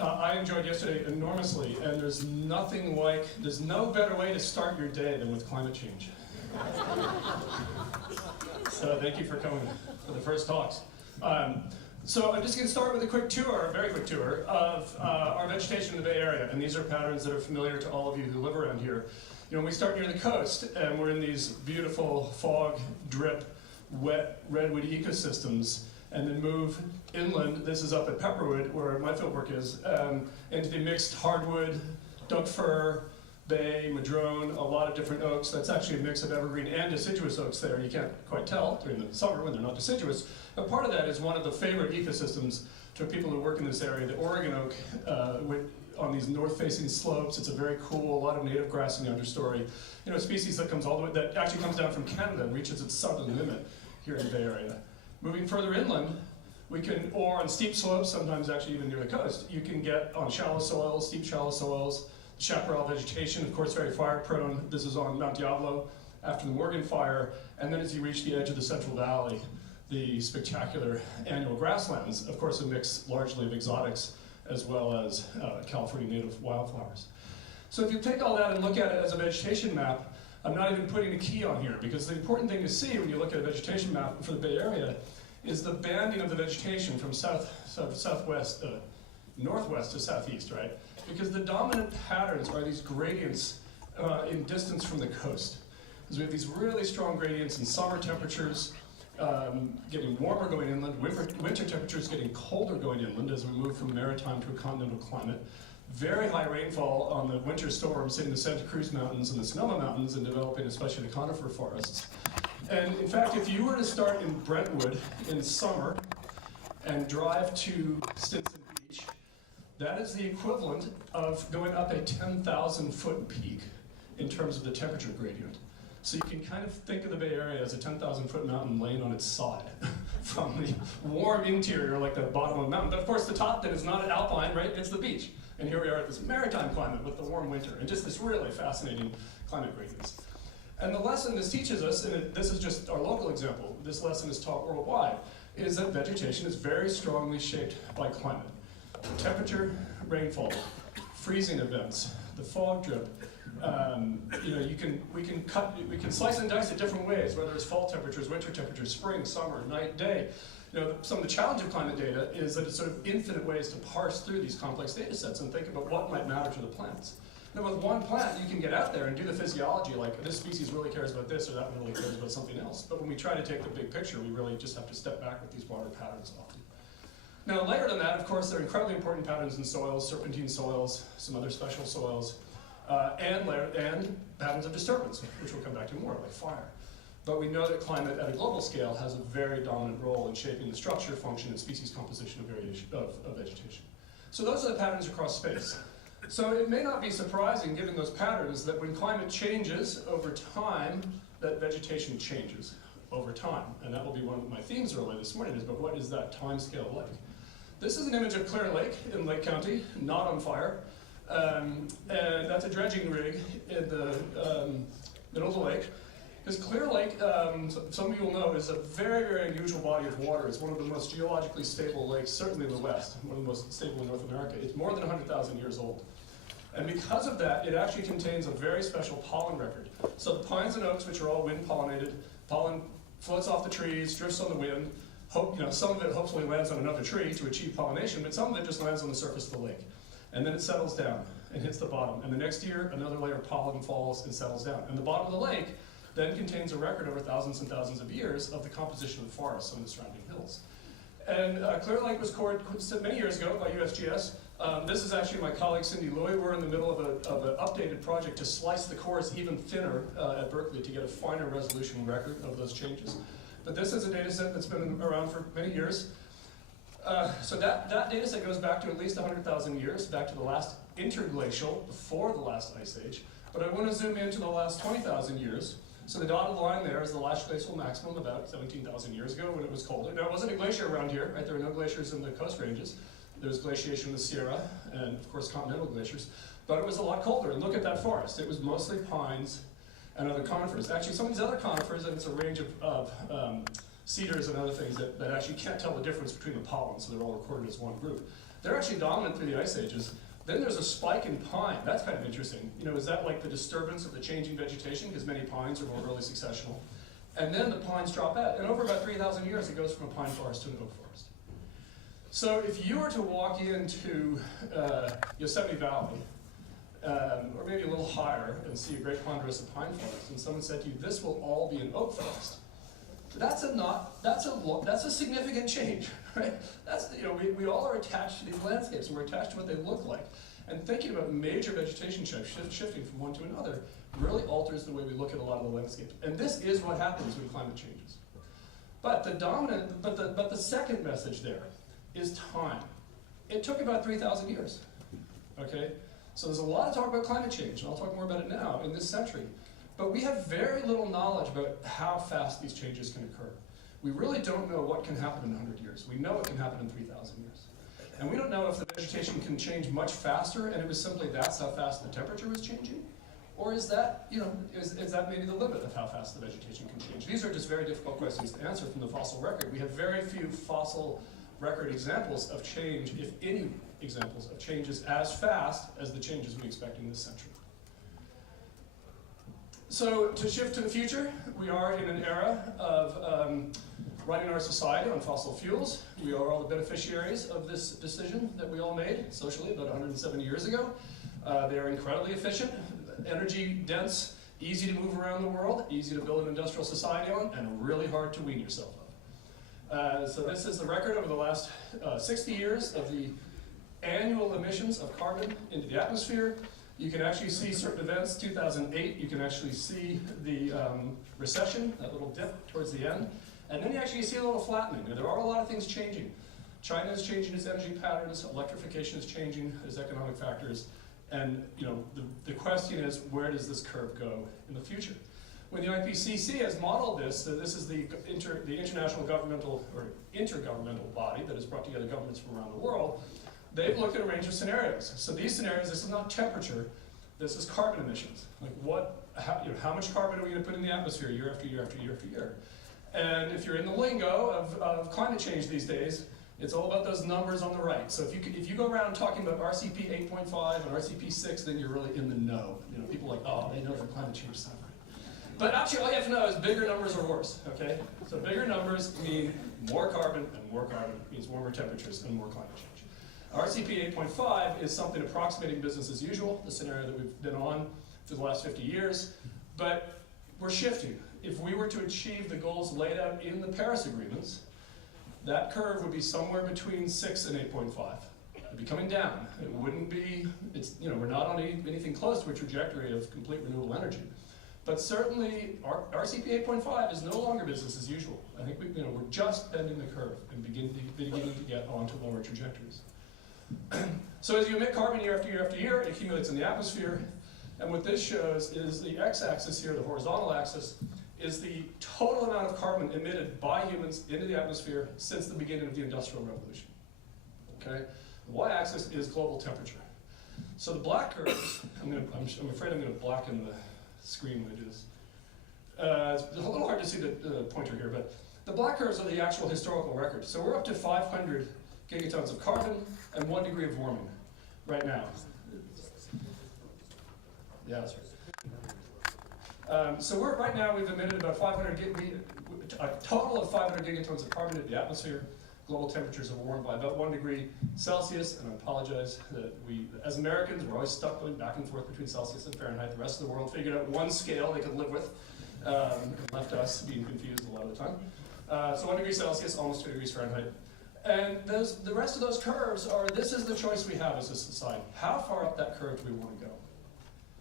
I enjoyed yesterday enormously, and there's no better way to start your day than with climate change. So thank you for coming for the first talks. So I'm just going to start with a very quick tour of our vegetation in the Bay Area, and these are patterns that are familiar to all of you who live around here. You know, we start near the coast, and we're in these beautiful fog, drip, wet redwood ecosystems, and then move inland. This is up at Pepperwood, where my fieldwork is, into the mixed hardwood, Doug fir, bay, madrone, a lot of different oaks. That's actually a mix of evergreen and deciduous oaks there. You can't quite tell during the summer when they're not deciduous. But part of that is one of the favorite ecosystems to people who work in this area, the Oregon oak, on these north-facing slopes. It's a very cool, a lot of native grass in the understory. You know, a species that comes all the way, that actually comes down from Canada and reaches its southern limit here in the Bay Area. Moving further inland, or on steep slopes, sometimes actually even near the coast, you can get on shallow soils, steep shallow soils, chaparral vegetation, of course very fire prone. This is on Mount Diablo after the Morgan fire. And then as you reach the edge of the Central Valley, the spectacular annual grasslands, of course a mix largely of exotics as well as California native wildflowers. So if you take all that and look at it as a vegetation map, I'm not even putting a key on here, because the important thing to see when you look at a vegetation map for the Bay Area is the banding of the vegetation from northwest to southeast, right? Because the dominant patterns are these gradients in distance from the coast. Because we have these really strong gradients in summer temperatures getting warmer going inland, winter temperatures getting colder going inland as we move from maritime to a continental climate. Very high rainfall on the winter storms hitting the Santa Cruz Mountains and the Sonoma Mountains and developing especially the conifer forests. And in fact, if you were to start in Brentwood in summer and drive to Stinson Beach, that is the equivalent of going up a 10,000 foot peak in terms of the temperature gradient. So you can kind of think of the Bay Area as a 10,000 foot mountain laying on its side from the warm interior, like the bottom of the mountain. But of course the top then is not an alpine, right? It's the beach. And here we are at this maritime climate with the warm winter, and just this really fascinating climate gradients. And the lesson this teaches us, and this is just our local example, this lesson is taught worldwide, is that vegetation is very strongly shaped by climate. Temperature, rainfall, freezing events, the fog drip. You know, we can slice and dice it different ways, whether it's fall temperatures, winter temperatures, spring, summer, night, day. You know, some of the challenge of climate data is that it's sort of infinite ways to parse through these complex data sets and think about what might matter to the plants. Now with one plant, you can get out there and do the physiology, like this species really cares about this or that one really cares about something else. But when we try to take the big picture, we really just have to step back with these broader patterns often. Now layered on that, of course, there are incredibly important patterns in soils, serpentine soils, some other special soils, and patterns of disturbance, which we'll come back to more, like fire. But we know that climate at a global scale has a very dominant role in shaping the structure, function, and species composition of vegetation. So those are the patterns across space. So it may not be surprising, given those patterns, that when climate changes over time, that vegetation changes over time. And that will be one of my themes earlier this morning, is about what is that time scale like. This is an image of Clear Lake in Lake County, not on fire. And that's a dredging rig in the middle of the lake. Because Clear Lake, some of you will know, is a very, very unusual body of water. It's one of the most geologically stable lakes, certainly in the West, one of the most stable in North America. It's more than 100,000 years old. And because of that, it actually contains a very special pollen record. So the pines and oaks, which are all wind pollinated, pollen floats off the trees, drifts on the wind. Some of it hopefully lands on another tree to achieve pollination, but some of it just lands on the surface of the lake. And then it settles down and hits the bottom. And the next year, another layer of pollen falls and settles down. And the bottom of the lake then contains a record over thousands and thousands of years of the composition of the forests on the surrounding hills. And Clear Lake was cored many years ago by USGS. This is actually my colleague Cindy Louie. We're in the middle of an updated project to slice the cores even thinner at Berkeley to get a finer resolution record of those changes. But this is a data set that's been around for many years. So that data set goes back to at least 100,000 years, back to the last interglacial, before the last ice age. But I want to zoom into the last 20,000 years. So the dotted line there is the last glacial maximum about 17,000 years ago when it was colder. Now it wasn't a glacier around here, right? There were no glaciers in the coast ranges. There was glaciation in the Sierra and of course continental glaciers. But it was a lot colder, and look at that forest. It was mostly pines and other conifers. Actually some of these other conifers, and it's a range of cedars and other things that actually can't tell the difference between the pollen, so they're all recorded as one group. They're actually dominant through the ice ages. Then there's a spike in pine. That's kind of interesting. You know, is that like the disturbance of the changing vegetation? Because many pines are more early successional. And then the pines drop out. And over about 3,000 years, it goes from a pine forest to an oak forest. So if you were to walk into Yosemite Valley, or maybe a little higher, and see a great ponderosa pine forest, and someone said to you, this will all be an oak forest, that's a significant change, right? That's, you know, we all are attached to these landscapes, and we're attached to what they look like. And thinking about major vegetation shifting from one to another really alters the way we look at a lot of the landscapes. And this is what happens when climate changes. But the second message there is time. It took about 3,000 years, okay? So there's a lot of talk about climate change, and I'll talk more about it now in this century. But we have very little knowledge about how fast these changes can occur. We really don't know what can happen in 100 years. We know it can happen in 3,000 years. And we don't know if the vegetation can change much faster, and it was simply that's how fast the temperature was changing, or is that, you know, is that maybe the limit of how fast the vegetation can change? These are just very difficult questions to answer from the fossil record. We have very few fossil record examples of change, if any examples of changes as fast as the changes we expect in this century. So to shift to the future, we are in an era of running our society on fossil fuels. We are all the beneficiaries of this decision that we all made socially about 170 years ago. They are incredibly efficient, energy dense, easy to move around the world, easy to build an industrial society on, and really hard to wean yourself of. So this is the record over the last 60 years of the annual emissions of carbon into the atmosphere. You can actually see certain events. 2008, you can actually see the recession, that little dip towards the end. And then you actually see a little flattening. There are a lot of things changing. China is changing its energy patterns, electrification is changing, there's economic factors. And you know, the question is, where does this curve go in the future? When the IPCC has modeled this, so this is the international governmental or intergovernmental body that has brought together governments from around the world. They've looked at a range of scenarios. So these scenarios, this is not temperature, this is carbon emissions. Like how much carbon are we going to put in the atmosphere year after year after year after year? And if you're in the lingo of climate change these days, it's all about those numbers on the right. So if you go around talking about RCP 8.5 and RCP 6, then you're really in the know. You know, people are like, oh, they know their climate change stuff. But actually, all you have to know is bigger numbers are worse, okay? So bigger numbers mean more carbon, and more carbon means warmer temperatures and more climate change. RCP 8.5 is something approximating business as usual, the scenario that we've been on for the last 50 years, but we're shifting. If we were to achieve the goals laid out in the Paris agreements, that curve would be somewhere between 6 and 8.5. It'd be coming down. It wouldn't be, we're not on anything close to a trajectory of complete renewable energy. But certainly, RCP 8.5 is no longer business as usual. I think we're just bending the curve and beginning to get onto lower trajectories. So as you emit carbon year after year after year, it accumulates in the atmosphere. And what this shows is the x-axis here, the horizontal axis, is the total amount of carbon emitted by humans into the atmosphere since the beginning of the Industrial Revolution. Okay? The y-axis is global temperature. So the black curves, I'm afraid I'm going to blacken the screen when I do this. It's a little hard to see the pointer here, but the black curves are the actual historical record. So we're up to 500 gigatons of carbon and 1 degree of warming right now. Yeah, that's right. So right now we've emitted about a total of 500 gigatons of carbon into the atmosphere. Global temperatures have warmed by about 1 degree Celsius, and I apologize that as Americans, we're always stuck going back and forth between Celsius and Fahrenheit. The rest of the world figured out one scale they could live with, and left us being confused a lot of the time. So 1 degree Celsius, almost 2 degrees Fahrenheit. And the rest of those curves this is the choice we have as a society. How far up that curve do we want to go?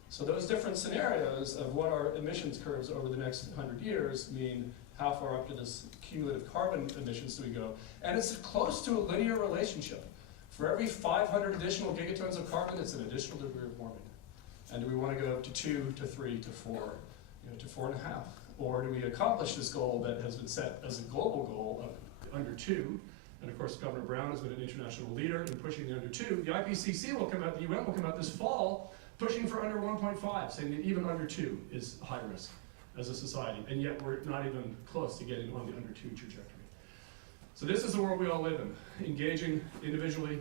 So those different scenarios of what our emissions curves over the next 100 years mean how far up to this cumulative carbon emissions do we go? And it's close to a linear relationship. For every 500 additional gigatons of carbon, it's an additional degree of warming. And do we want to go up to 2, to 3, to 4, to 4.5? Or do we accomplish this goal that has been set as a global goal of under 2? And of course, Governor Brown has been an international leader in pushing the under 2. The IPCC will come out, the UN will come out this fall, pushing for under 1.5, saying that even under 2 is high risk as a society, and yet we're not even close to getting on the under 2 trajectory. So this is the world we all live in, engaging individually,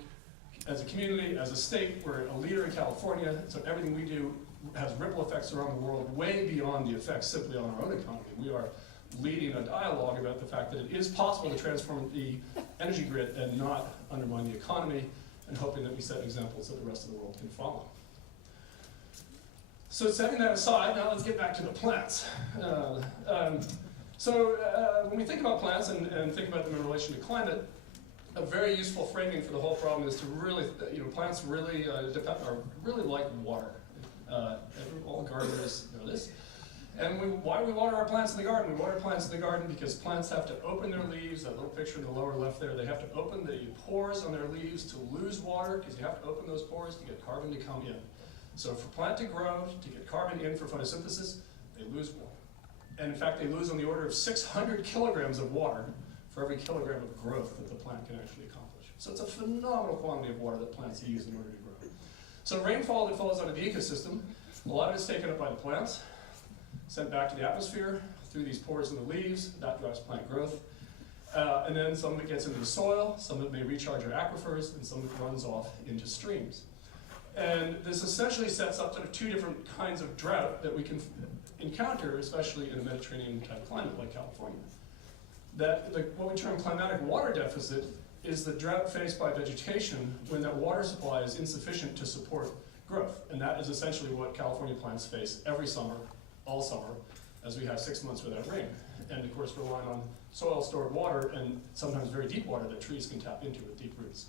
As a community, as a state, we're a leader in California, so everything we do has ripple effects around the world, way beyond the effects simply on our own economy. We are leading a dialogue about the fact that it is possible to transform the energy grid and not undermine the economy, and hoping that we set examples that the rest of the world can follow. So setting that aside, now let's get back to the plants. When we think about plants and think about them in relation to climate, a very useful framing for the whole problem is to really, plants really really like water. All gardeners know this. And why do we water our plants in the garden? We water plants in the garden because plants have to open their leaves, that little picture in the lower left there, they have to open the pores on their leaves to lose water, because you have to open those pores to get carbon to come in. So for a plant to grow, to get carbon in for photosynthesis, they lose water. And in fact, they lose on the order of 600 kilograms of water for every kilogram of growth that the plant can actually accomplish. So it's a phenomenal quantity of water that plants use in order to grow. So rainfall that falls out of the ecosystem, a lot of it's taken up by the plants, sent back to the atmosphere through these pores in the leaves, that drives plant growth. And then some of it gets into the soil, some of it may recharge our aquifers, and some of it runs off into streams. And this essentially sets up sort of two different kinds of drought that we can encounter, especially in a Mediterranean type climate like California. What we term climatic water deficit is the drought faced by vegetation when that water supply is insufficient to support growth. And that is essentially what California plants face every summer, all summer, as we have 6 months without rain. And of course, relying on soil stored water and sometimes very deep water that trees can tap into with deep roots.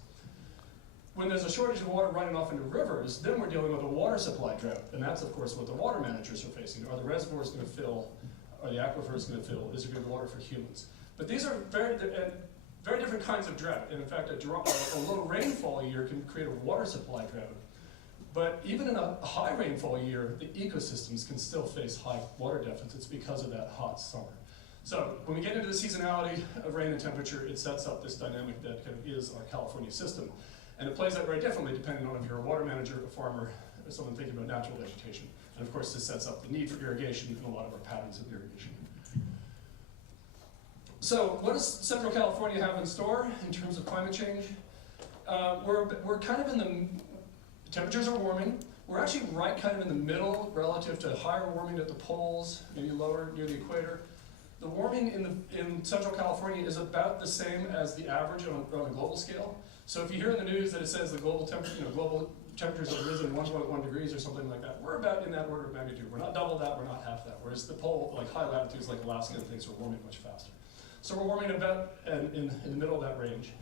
When there's a shortage of water running off into rivers, then we're dealing with a water supply drought. And that's, of course, what the water managers are facing. Are the reservoirs going to fill? Are the aquifers going to fill? Is there going to be water for humans? But these are very different kinds of drought. And in fact, a low rainfall year can create a water supply drought. But even in a high rainfall year, the ecosystems can still face high water deficits because of that hot summer. So when we get into the seasonality of rain and temperature, it sets up this dynamic that kind of is our California system. And it plays out very differently depending on if you're a water manager, a farmer, or someone thinking about natural vegetation. And of course, this sets up the need for irrigation and a lot of our patterns of irrigation. So what does Central California have in store in terms of climate change? We're kind of in the temperatures are warming. We're actually right kind of in the middle relative to higher warming at the poles, maybe lower near the equator. The warming in Central California is about the same as the average on a global scale. So if you hear in the news that it says the global temperatures have risen 1.1 degrees or something like that, we're about in that order of magnitude. We're not double that, we're not half that. Whereas the pole, like high latitudes like Alaska and things, are warming much faster. So we're warming about in the middle of that range.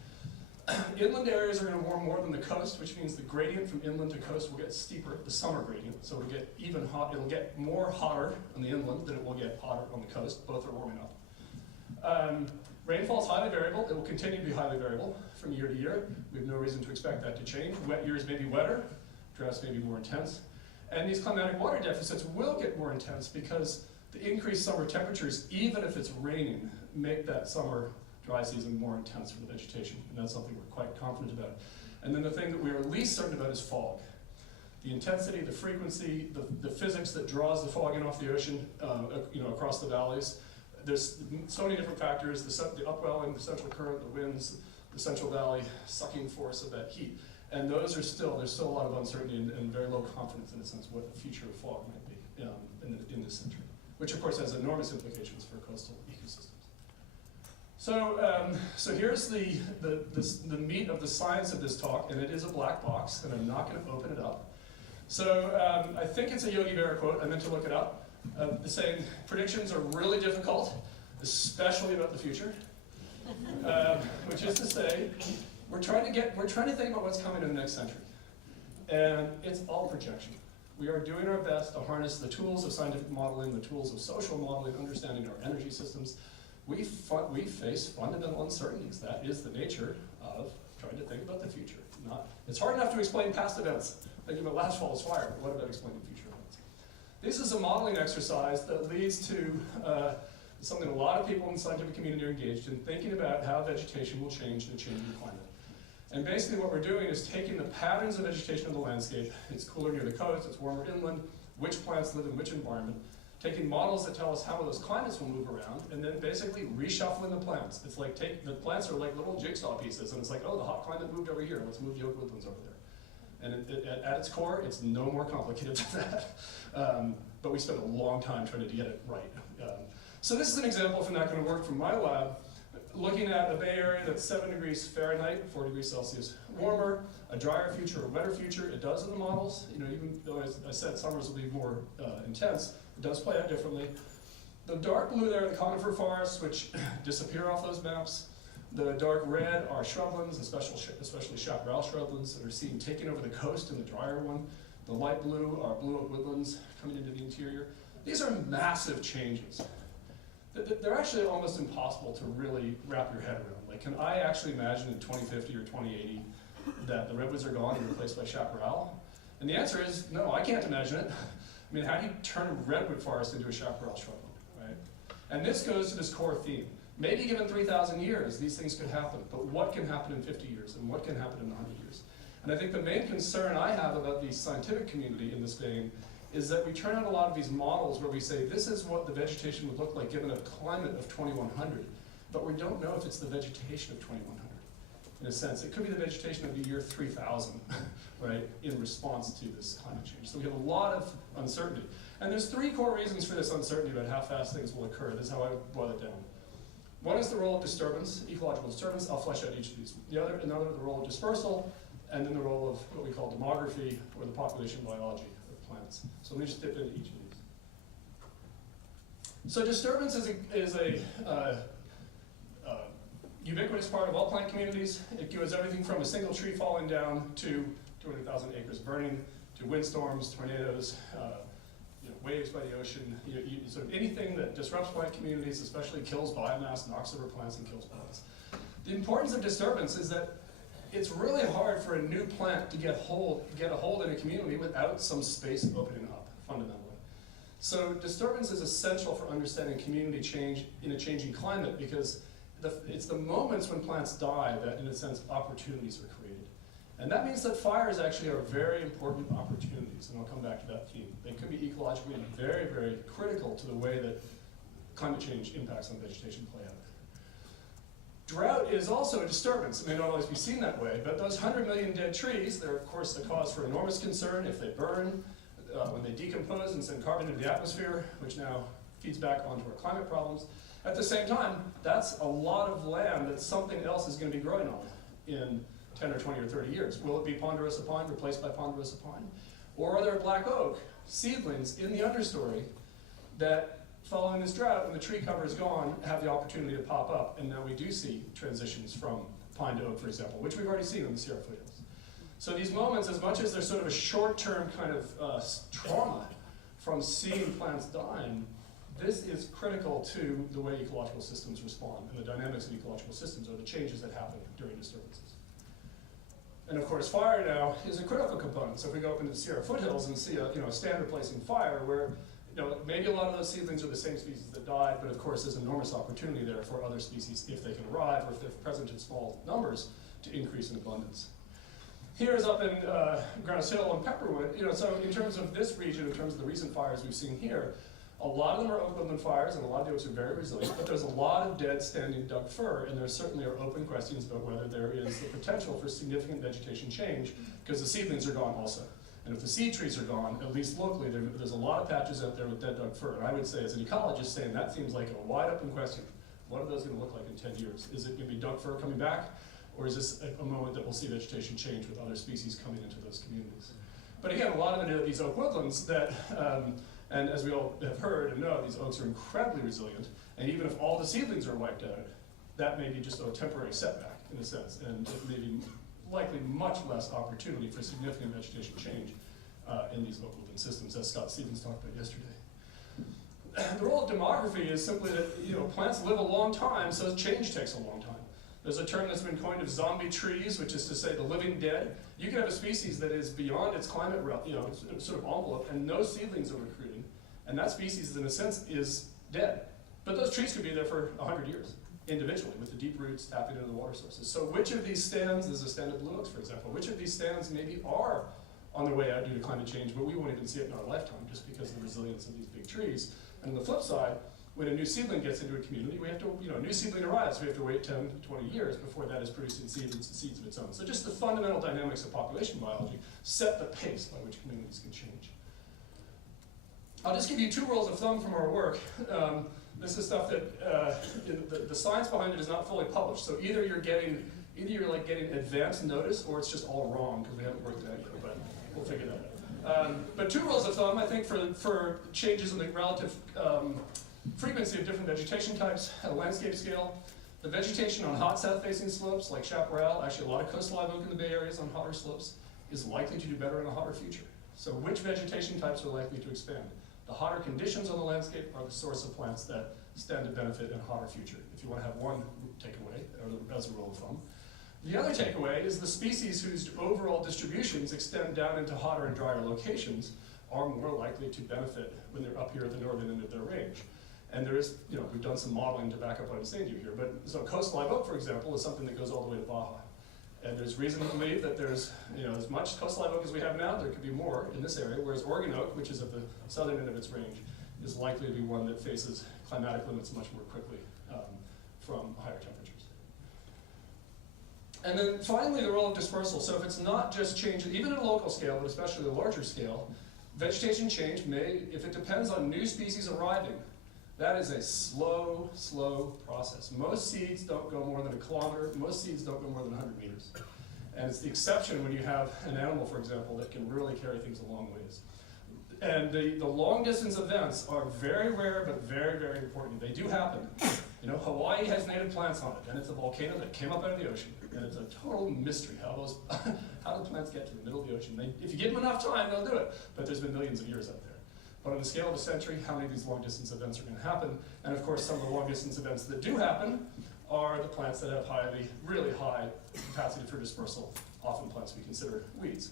Inland areas are going to warm more than the coast, which means the gradient from inland to coast will get steeper, the summer gradient. So it'll get even hot. It'll get more hotter on the inland than it will get hotter on the coast. Both are warming up. Rainfall is highly variable. It will continue to be highly variable from year to year. We have no reason to expect that to change. Wet years may be wetter, droughts may be more intense. And these climatic water deficits will get more intense because the increased summer temperatures, even if it's raining, make that summer dry season more intense for the vegetation, and that's something we're quite confident about. And then the thing that we are least certain about is fog. The intensity, the frequency, the physics that draws the fog in off the ocean, across the valleys. There's so many different factors: the upwelling, the central current, the winds, the central valley sucking force of that heat. And those are there's still a lot of uncertainty and very low confidence in a sense what the future of fog might be in this century, which of course has enormous implications for coastal ecosystems. So here's the meat of the science of this talk, and it is a black box, and I'm not going to open it up. So I think it's a Yogi Berra quote. I meant to look it up. Saying predictions are really difficult, especially about the future. Which is to say, we're trying to think about what's coming in the next century, and it's all projection. We are doing our best to harness the tools of scientific modeling, the tools of social modeling, understanding our energy systems. We face fundamental uncertainties. That is the nature of trying to think about the future. It's hard enough to explain past events. Thinking about last fall's fire, but what about explaining future events? This is a modeling exercise that leads to something a lot of people in the scientific community are engaged in, thinking about how vegetation will change in a changing climate. And basically what we're doing is taking the patterns of vegetation of the landscape. It's cooler near the coast, it's warmer inland, which plants live in which environment, taking models that tell us how those climates will move around, and then basically reshuffling the plants. It's like the plants are like little jigsaw pieces, and it's like, oh, the hot climate moved over here, let's move the oak woodlands over there. And at its core, it's no more complicated than that. But we spent a long time trying to get it right. So this is an example, if not going to work, from my lab, looking at a Bay Area that's 7 degrees Fahrenheit, 4 degrees Celsius warmer, a drier future, a wetter future. It does in the models. You know, even though as I said summers will be more intense, it does play out differently. The dark blue there are the conifer forests, which disappear off those maps. The dark red are shrublands, especially chaparral shrublands that are seen taking over the coast in the drier one. The light blue are blue oak woodlands coming into the interior. These are massive changes. They're actually almost impossible to really wrap your head around. Like, can I actually imagine in 2050 or 2080 that the redwoods are gone and replaced by chaparral? And the answer is no, I can't imagine it. I mean, how do you turn a redwood forest into a chaparral shrubland, right? And this goes to this core theme. Maybe given 3,000 years, these things could happen, but what can happen in 50 years and what can happen in 100 years? And I think the main concern I have about the scientific community in this vein is that we turn out a lot of these models where we say this is what the vegetation would look like given a climate of 2100, but we don't know if it's the vegetation of 2100. In a sense, it could be the vegetation of the year 3000, right, in response to this climate change. So we have a lot of uncertainty. And there's 3 core reasons for this uncertainty about how fast things will occur. This is how I boil it down. One is the role of disturbance, ecological disturbance. I'll flesh out each of these. Another, the role of dispersal, and then the role of what we call demography, or the population biology of plants. So let me just dip into each of these. So disturbance is a ubiquitous part of all plant communities. It goes everything from a single tree falling down to 200,000 acres burning, to windstorms, tornadoes, waves by the ocean, sort of anything that disrupts plant communities, especially kills biomass, knocks over plants, and kills plants. The importance of disturbance is that it's really hard for a new plant to get a hold in a community without some space opening up, fundamentally. So disturbance is essential for understanding community change in a changing climate, because it's the moments when plants die that, in a sense, opportunities are created. And that means that fires actually are very important opportunities, and I'll come back to that theme. They could be ecologically very, very critical to the way that climate change impacts on vegetation play out. Drought is also a disturbance. It may not always be seen that way, but those 100 million dead trees, they're of course a cause for enormous concern if they burn, when they decompose and send carbon into the atmosphere, which now feeds back onto our climate problems. At the same time, that's a lot of land that something else is going to be growing on in 10 or 20 or 30 years. Will it be ponderosa pine replaced by ponderosa pine? Or are there black oak seedlings in the understory that, following this drought, when the tree cover is gone, have the opportunity to pop up? And now we do see transitions from pine to oak, for example, which we've already seen in the Sierra foothills. So these moments, as much as they're sort of a short-term kind of trauma from seeing plants dying, this is critical to the way ecological systems respond, and the dynamics of ecological systems are the changes that happen during disturbances. And of course, fire now is a critical component. So if we go up into the Sierra foothills and see a stand replacing fire, where maybe a lot of those seedlings are the same species that died, but of course there's enormous opportunity there for other species, if they can arrive or if they're present in small numbers, to increase in abundance. Here's up in Grouse Hill and Pepperwood. So in terms of this region, in terms of the recent fires we've seen here, a lot of them are oak woodland fires, and a lot of the oaks are very resilient, but there's a lot of dead standing Doug fir, and there certainly are open questions about whether there is the potential for significant vegetation change, because the seedlings are gone also. And if the seed trees are gone, at least locally, there's a lot of patches out there with dead Doug fir. And I would say, as an ecologist, saying that seems like a wide open question. What are those going to look like in 10 years? Is it going to be Doug fir coming back? Or is this a moment that we'll see vegetation change with other species coming into those communities? But again, a lot of it are these oak woodlands that, and as we all have heard and know, these oaks are incredibly resilient. And even if all the seedlings are wiped out, that may be just a temporary setback, in a sense. And it may be likely much less opportunity for significant vegetation change in these oak woodland systems, as Scott Stevens talked about yesterday. The role of demography is simply that plants live a long time, so change takes a long time. There's a term that's been coined of zombie trees, which is to say the living dead. You can have a species that is beyond its climate sort of envelope, and no seedlings are recruiting, and that species, in a sense, is dead. But those trees could be there for 100 years, individually, with the deep roots tapping into the water sources. So which of these stands, there's a stand of blue oaks, for example, which of these stands maybe are on their way out due to climate change, but we won't even see it in our lifetime, just because of the resilience of these big trees. And on the flip side, when a new seedling gets into a community, we have to, a new seedling arrives, we have to wait 10 to 20 years before that is producing seeds of its own. So just the fundamental dynamics of population biology set the pace by which communities can change. I'll just give you 2 rules of thumb from our work. This is stuff that the science behind it is not fully published. So either you're getting advance notice, or it's just all wrong because we haven't worked it out yet. But we'll figure that out. But 2 rules of thumb, I think, for changes in the relative frequency of different vegetation types at a landscape scale. The vegetation on hot south-facing slopes, like chaparral, actually a lot of coast live oak in the Bay Area is on hotter slopes, is likely to do better in a hotter future. So which vegetation types are likely to expand? The hotter conditions on the landscape are the source of plants that stand to benefit in a hotter future, if you want to have one takeaway, or as a rule of thumb. The other takeaway is the species whose overall distributions extend down into hotter and drier locations are more likely to benefit when they're up here at the northern end of their range. And there is, we've done some modeling to back up what I'm saying to you here, but so coast live oak, for example, is something that goes all the way to Baja. And there's reason to believe that there's, as much coast live oak as we have now, there could be more in this area, whereas Oregon oak, which is at the southern end of its range, is likely to be one that faces climatic limits much more quickly from higher temperatures. And then finally, the role of dispersal. So if it's not just change, even at a local scale, but especially a larger scale, vegetation change may, if it depends on new species arriving, that is a slow, slow process. Most seeds don't go more than a kilometer. Most seeds don't go more than 100 meters. And it's the exception when you have an animal, for example, that can really carry things a long ways. And the long distance events are very rare, but very, very important. They do happen. Hawaii has native plants on it, and it's a volcano that came up out of the ocean. And it's a total mystery how the plants get to the middle of the ocean. If you give them enough time, they'll do it. But there's been millions of years out there. But on the scale of a century, how many of these long distance events are going to happen? And of course, some of the long distance events that do happen are the plants that have really high capacity for dispersal, often plants we consider weeds.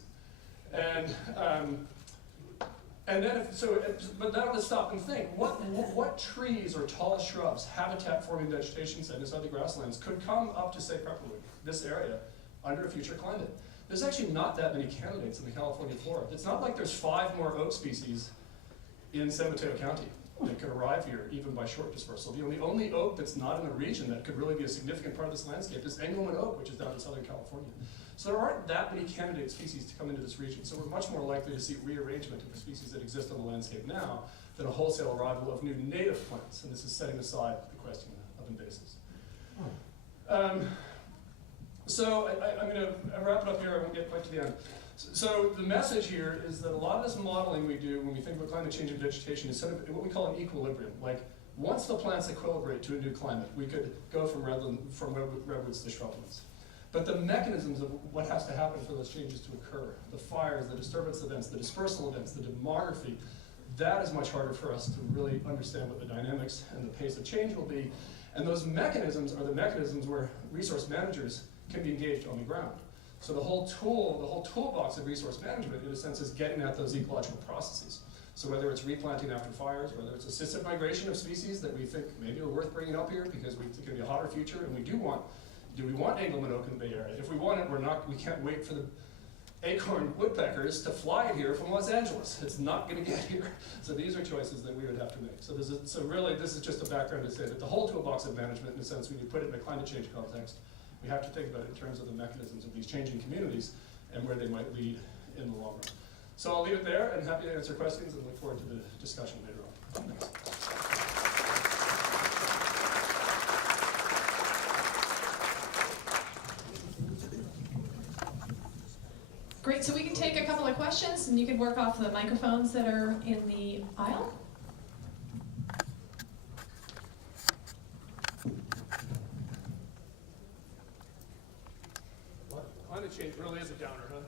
But now let's stop and think. What trees or tall shrubs, habitat-forming vegetation, say inside the grasslands, could come up to, say, Pepperwood, this area, under a future climate? There's actually not that many candidates in the California flora. It's not like there's 5 more oak species in San Mateo County that could arrive here even by short dispersal. The only oak that's not in the region that could really be a significant part of this landscape is Engelmann oak, which is down in Southern California. So there aren't that many candidate species to come into this region, so we're much more likely to see rearrangement of the species that exist on the landscape now than a wholesale arrival of new native plants, and this is setting aside the question of invasives. So I'm going to wrap it up here. I won't get quite to the end. So the message here is that a lot of this modeling we do when we think about climate change and vegetation is sort of what we call an equilibrium. Like, once the plants equilibrate to a new climate, we could go from redwoods to shrublands. But the mechanisms of what has to happen for those changes to occur, the fires, the disturbance events, the dispersal events, the demography, that is much harder for us to really understand what the dynamics and the pace of change will be. And those mechanisms are the mechanisms where resource managers can be engaged on the ground. So the whole toolbox of resource management, in a sense, is getting at those ecological processes. So whether it's replanting after fires, whether it's assisted migration of species that we think maybe are worth bringing up here because it's going to be a hotter future, and do we want Engelmann oak in the Bay Area? If we want it, we can't wait for the acorn woodpeckers to fly here from Los Angeles. It's not going to get here. So these are choices that we would have to make. So really, this is just a background to say that the whole toolbox of management, in a sense, when you put it in a climate change context, we have to think about it in terms of the mechanisms of these changing communities and where they might lead in the long run. So I'll leave it there, and happy to answer questions, and look forward to the discussion later on. Thanks. Great, so we can take a couple of questions, and you can work off the microphones that are in the aisle. Climate change really is a downer, huh?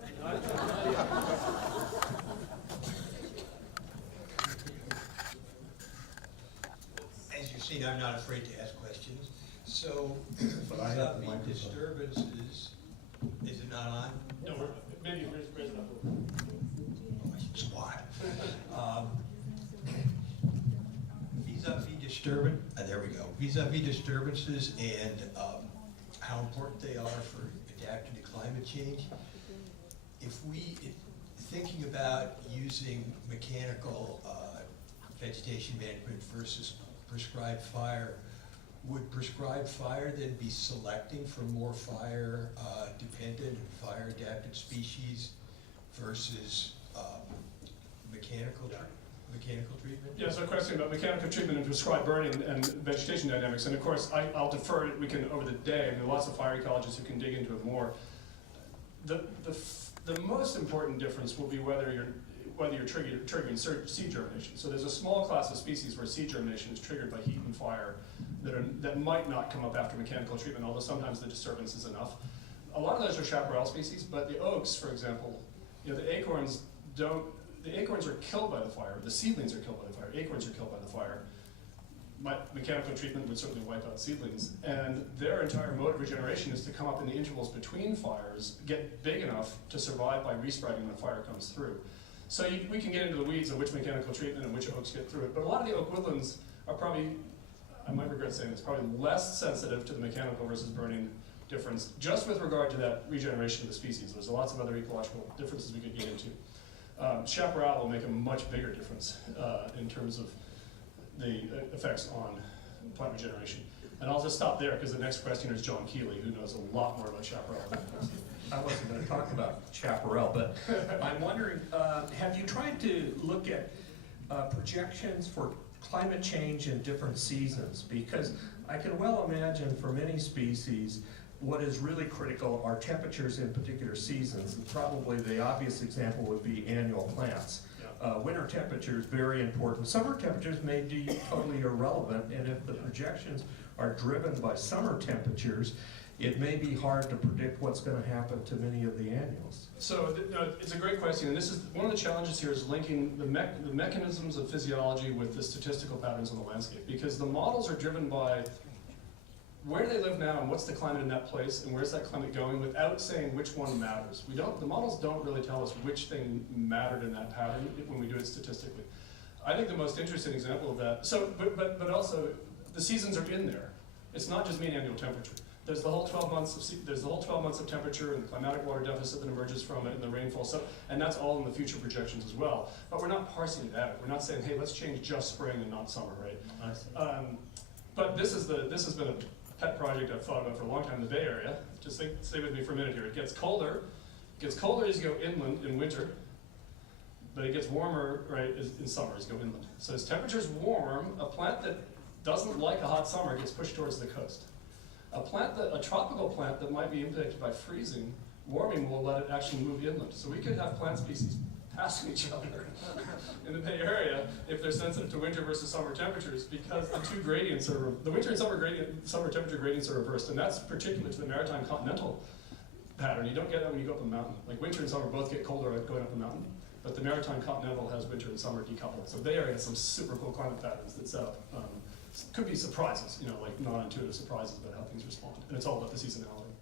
As you've seen, I'm not afraid to ask questions. So, But I have the vis-a-vis microphone. disturbances, is it not on? No, maybe raise it up a little. Oh, I should squat. There we go. Vis-a-vis disturbances and how important they are for adapting to climate change. If thinking about using mechanical vegetation management versus prescribed fire. Would prescribed fire then be selecting for more fire dependent and fire adapted species versus mechanical treatment? Yeah, so a question about mechanical treatment and prescribed burning and vegetation dynamics. And of course, I'll defer, we can, over the day, and there are lots of fire ecologists who can dig into it more. The most important difference will be whether you're triggering seed germination. So there's a small class of species where seed germination is triggered by heat and fire that might not come up after mechanical treatment, although sometimes the disturbance is enough. A lot of those are chaparral species, but the oaks, for example, the acorns are killed by the fire. The seedlings are killed by the fire. Acorns are killed by the fire. Mechanical treatment would certainly wipe out seedlings. And their entire mode of regeneration is to come up in the intervals between fires, get big enough to survive by respreading when fire comes through. So we can get into the weeds of which mechanical treatment and which oaks get through it. But a lot of the oak woodlands are probably, I might regret saying this, probably less sensitive to the mechanical versus burning difference, just with regard to that regeneration of the species. There's lots of other ecological differences we could get into. Chaparral will make a much bigger difference in terms of the effects on plant regeneration. And I'll just stop there because the next questioner is John Keeley, who knows a lot more about chaparral than I. I wasn't going to talk about chaparral, but I'm wondering, have you tried to look at projections for climate change in different seasons? Because I can well imagine for many species, what is really critical are temperatures in particular seasons. And probably the obvious example would be annual plants. Winter temperatures, very important. Summer temperatures may be totally irrelevant, and if the projections are driven by summer temperatures, it may be hard to predict what's going to happen to many of the annuals. So it's a great question, and this is one of the challenges here is linking the mechanisms of physiology with the statistical patterns on the landscape, because the models are driven by where do they live now and what's the climate in that place and where's that climate going without saying which one matters. The models don't really tell us which thing mattered in that pattern when we do it statistically. I think the most interesting example of that, but also the seasons are in there. It's not just mean annual temperature. There's the whole 12 months of temperature and the climatic water deficit that emerges from it and the rainfall stuff, and that's all in the future projections as well. But we're not parsing it out. We're not saying, hey, let's change just spring and not summer, right? I see. But this has been a pet project I've thought about for a long time in the Bay Area. Just stay with me for a minute here. It gets colder as you go inland in winter, but it gets warmer, right, in summer as you go inland. So as temperatures warm, a plant that doesn't like a hot summer gets pushed towards the coast. A tropical plant that might be impacted by freezing, warming will let it actually move inland. So we could have plant species passing each other in the Bay Area if they're sensitive to winter versus summer temperatures, because the two gradients are, the winter and summer temperature gradients are reversed, and that's particular to the maritime continental pattern. You don't get that when you go up a mountain. Like winter and summer both get colder going up a mountain, but the maritime continental has winter and summer decoupled. So Bay Area has some super cool climate patterns that set up, could be surprises, like non-intuitive surprises about how things respond. And it's all about the seasonality.